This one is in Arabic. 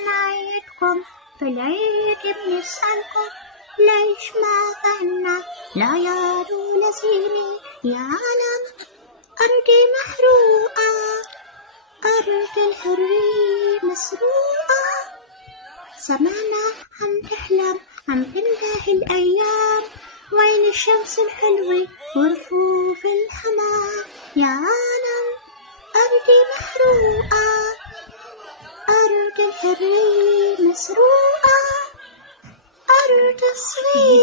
كان عيدكم في العيد بنسألكم ليش ما غنى لا يا لزيني يا عالم أرضي محروقة أرض الحرية مسروقة. سمعنا عم تحلم عم تنتهي الأيام وين الشمس الحلوة ورفوف الحمام. يا عالم أرضي محروقة أرض الحرية مسروقة أرض الصغير